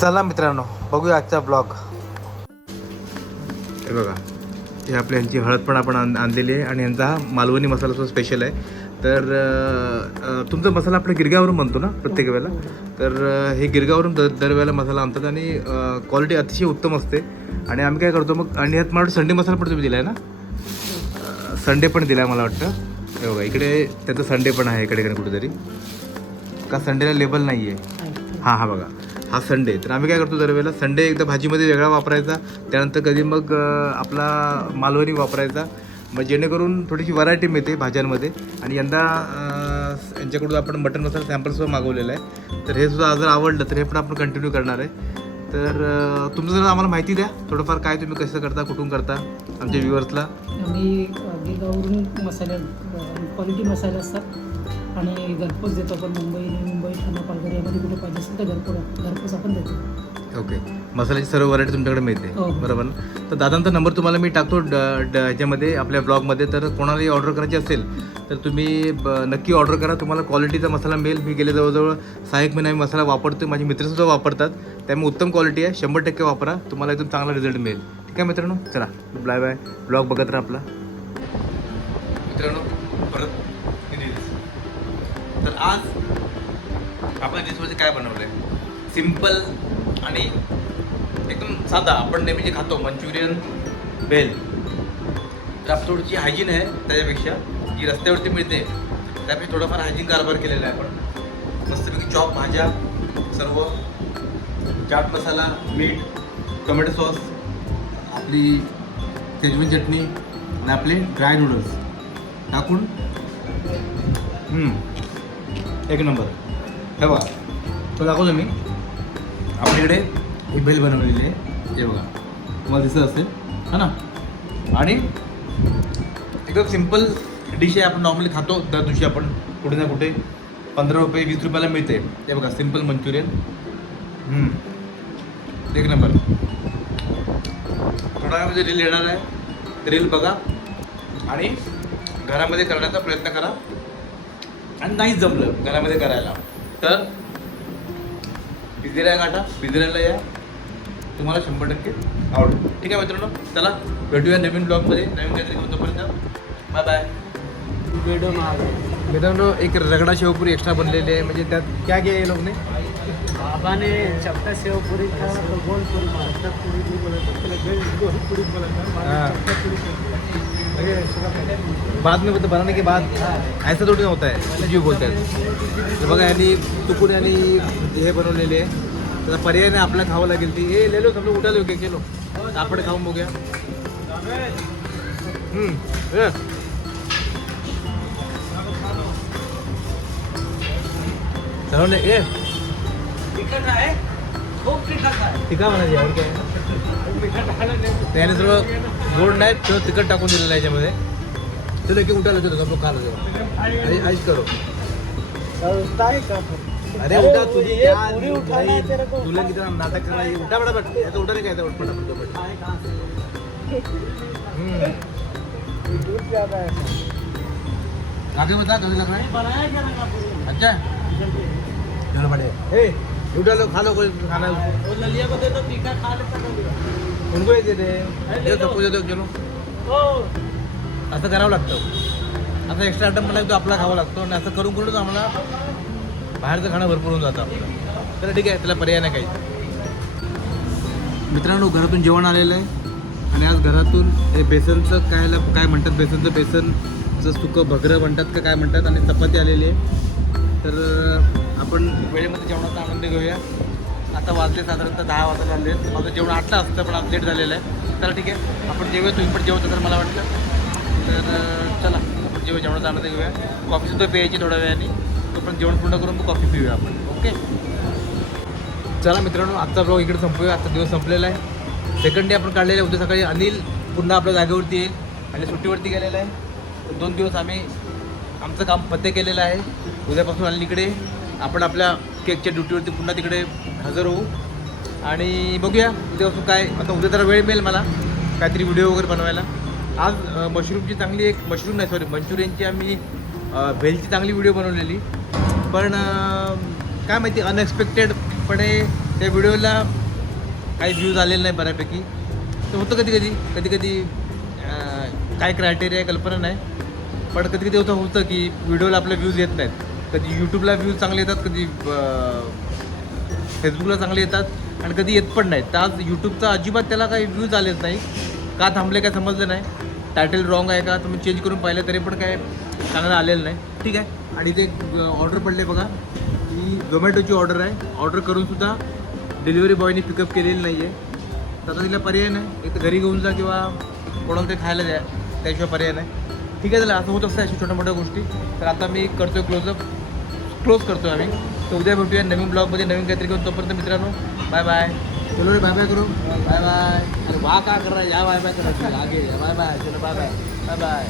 चला मित्रांनो बघूया आजचा ब्लॉग. हे बघा, हे आपल्या यांची हळद पण आपण आणलेली आहे आणि यांचा हा मालवणी मसाला जो स्पेशल आहे. तर तुमचा मसाला आपल्या गिरगावरून बनतो ना प्रत्येक वेळेला. तर हे गिरगावरून दरवेळेला मसाला आणतात आणि क्वालिटी अतिशय उत्तम असते. आणि आम्ही काय करतो मग, आणि यात मला वाटतं संडे मसाला पण तुम्ही दिला आहे ना, संडे पण दिला आहे मला वाटतं. हे बघा इकडे त्याचं संडे पण आहे इकडे कुठेतरी, का संडेला लेबल नाही आहे. हा बघा, हा संडे. तर आम्ही काय करतो दरवेळेला संडे एकदा भाजीमध्ये वेगळा वापरायचा, त्यानंतर कधी मग आपला मालवणी वापरायचा, मग जेणेकरून थोडीशी व्हरायटी मिळते भाज्यांमध्ये. आणि यंदा यांच्याकडून आपण मटन मसाला सॅम्पलसुद्धा मागवलेला आहे. तर हे सुद्धा जर आवडलं तर हे पण आपण कंटिन्यू करणार आहे. तर तुमचं जर आम्हाला माहिती द्या थोडंफार, काय तुम्ही कसं करता, कुठून करता आमच्या व्ह्युअर्सला. आम्ही गिरगावरून मसाले क्वालिटी मसाले असतात आणि घरपोच देतो आपण. मुंबई ठाणे पालघर यामध्ये कुठे पाहिजे असेल तर घरपोच आपण देतो. ओके, मसाल्याची सर्व व्हरायटी तुमच्याकडे मिळते. हो. बरोबर ना. तर दादांचा नंबर तुम्हाला मी टाकतो ह्याच्यामध्ये आपल्या ब्लॉगमध्ये. तर कोणालाही ऑर्डर करायची असेल तर तुम्ही नक्की ऑर्डर करा, तुम्हाला क्वालिटीचा मसाला मिळेल. मी गेले जवळजवळ 6-1 महिने आम्ही मसाला वापरतो, माझे मित्रसुद्धा वापरतात, त्यामुळे उत्तम क्वालिटी आहे. 100% वापरा, तुम्हाला एकदम चांगला रिझल्ट मिळेल. ठीक आहे मित्रांनो, चला बाय बाय. ब्लॉग बघत राहा आपला. मित्रांनो परत तर आज आपण डिशमध्ये काय बनवलं आहे, सिम्पल आणि एकदम साधा आपण नेहमी जे खातो मंचुरियन भेल. तर आपण थोडीशी हायजीन आहे त्याच्यापेक्षा, जी रस्त्यावरती मिळते त्यापेक्षा थोडंफार हायजीन कारभार केलेला आहे आपण. मस्तपैकी चॉप भाज्या सर्व, चाट मसाला, मीठ, टोमॅटो सॉस, आपली शेजवान चटणी आणि आपले ड्राय नूडल्स टाकून एक नंबर. हे बघा, तो दाखवतो मी. आपल्याकडे ही भेल बनवलेली आहे, हे बघा तुम्हाला दिसत असेल हा ना. आणि एकदम सिम्पल डिश आहे, आपण नॉर्मली खातो दर दिवशी आपण कुठे ना कुठे. 15 रुपये 20 रुपयाला मिळते. हे बघा सिम्पल मंचुरियन, एक नंबर. थोड्या वेळामध्ये रील येणार आहे, रील बघा आणि घरामध्ये करण्याचा प्रयत्न करा. आणि नाहीच जमलं घरामध्ये करायला तर बिझिराया गाठा, बिझिरायाला या, तुम्हाला 100% आवडेल. ठीक आहे मित्रांनो, चला भेटूया नवीन ब्लॉगमध्ये, नवीन काहीतरी घेऊन. तोपर्यंत बाय बाय. मित्रांनो एक रगडा शेवपुरी एक्स्ट्रा बनलेली आहे, म्हणजे त्यात क्या क्या आहे लोकने. बाबाने चपटा शेवपुरी था तो गोल पूरी मारता पूरी नहीं बोला, गोल पूरी बोला. बाद में मतलब बनाने के बाद ऐसा थोड़ी ना होता है, जी बोलते हैं. तर बघा यांनी तुकून आणि हे बनवलेले आहे. त्याचा पर्याय नाही, आपल्याला खावं लागेल. ती हे ले लो सब लोग, उठा लो केलो आपण खाऊन बघूया. सर्वांनी ए तिखा म्हणायची आवड काय. त्याने सर्व गोड नाही तेव्हा तिखट टाकून दिलेलं आहे याच्यामध्ये. चलो की उठायला होतं आपण खायला जाऊ. अरे आईच करो. अरे उठा, तुझी तुला किती नाटक करायला. उठा बटाबट, याचा उठा नाही काय पटापट. आगे बता कभी लग रहा है. अच्छा चलो बड़े ए उठा लो, खा लो कोई खाना. ललिया को दे दो, तीखा खा लेता उनको ही दे दे, सबको दे दो. चलो असं करावं लागतं. असं एक्स्ट्रा आयटम मला तो आपला खावा लागतो आणि असं करून करूनच आम्हाला बाहेरचं खाणं भरपूर होऊन जातं आपलं. तर ठीक आहे, त्याला पर्याय नाही काही. मित्रांनो घरातून जेवण आलेलं आहे आणि आज घरातून हे बेसनचं काय म्हणतात, बेसनचं सुकं भगरं म्हणतात का काय म्हणतात, आणि चपाती आलेली आहे. तर आपण वेळेमध्ये जेवणाचा आनंद घेऊया. आता वाजले साधारणतः 10 वाजता आले आहेत. माझं जेवण 8ला असतं पण आज लेट झालेलं आहे. तर ठीक आहे, आपण जेवूया. तुम्ही पण जेवतो तर मला वाटलं. तर चला आपण जेवणाचा आनंद घेऊया. कॉफीसुद्धा प्यायची थोड्या वेळाने, तो पण जेवण पूर्ण करून मग कॉफी पिऊया आपण. ओके चला मित्रांनो, आजचा ब्लॉग इकडे संपूया. आजचा दिवस संपलेला आहे. सेकंड डे आपण काढलेला आहे. उद्या सकाळी अनिल पुन्हा आपल्या जागेवरती येईल आणि सुट्टीवरती गेलेला आहे. तर 2 दिवस आम्ही आमचं काम पत्ते केलेलं आहे. उद्यापासून अनिलकडे आपण आपल्या केकच्या ड्युटीवरती पुन्हा तिकडे हजर होऊ आणि बघूया उद्यापासून काय. आता उद्या जरा वेळ मिळेल मला काहीतरी व्हिडिओ वगैरे बनवायला. आज मशरूमची चांगली एक मंचुरियनची आम्ही भेलची चांगली व्हिडिओ बनवलेली. पण काय माहिती अनएक्सपेक्टेडपणे त्या व्हिडिओला काही व्ह्यूज आलेले नाही बऱ्यापैकी. तर होतं कधी कधी काय क्रायटेरिया कल्पना नाही, पण कधी होतं की व्हिडिओला आपले व्ह्यूज येत नाहीत. कधी यूट्यूबला व्ह्यूज चांगले येतात, कधी फेसबुकला चांगले येतात आणि कधी येत पण नाहीत. तर आज यूट्यूबचा अजिबात त्याला काही व्ह्यूज आलेच नाही. का थांबले काय समजलं नाही. टायटल रॉंग आहे का तुम्ही चेंज करून पाहिलं तरी पण काय चांगलं आलेलं नाही. ठीक आहे. आणि ते ऑर्डर पडले बघा, ही झोमॅटोची ऑर्डर आहे. ऑर्डर करूनसुद्धा डिलिव्हरी बॉयने पिकअप केलेली नाही आहे. तर आता तिला पर्याय नाही, एक तर घरी घेऊन जा किंवा कोणाला तरी खायला द्या, त्याशिवाय पर्याय नाही. ठीक आहे, त्याला असं होत असतं अशा छोट्या मोठ्या गोष्टी. तर आता मी करतो क्लोज करतो आम्ही. तर उद्या भेटूया नवीन ब्लॉगमध्ये नवीन काहीतरी घेऊन. तोपर्यंत मित्रांनो बाय बाय. चलो रे बाय बाय करू. Bye bye. अरे वाह का कर रहा है, या बाय बाय करा आगे. Bye bye. चलो बाय बाय. Bye bye.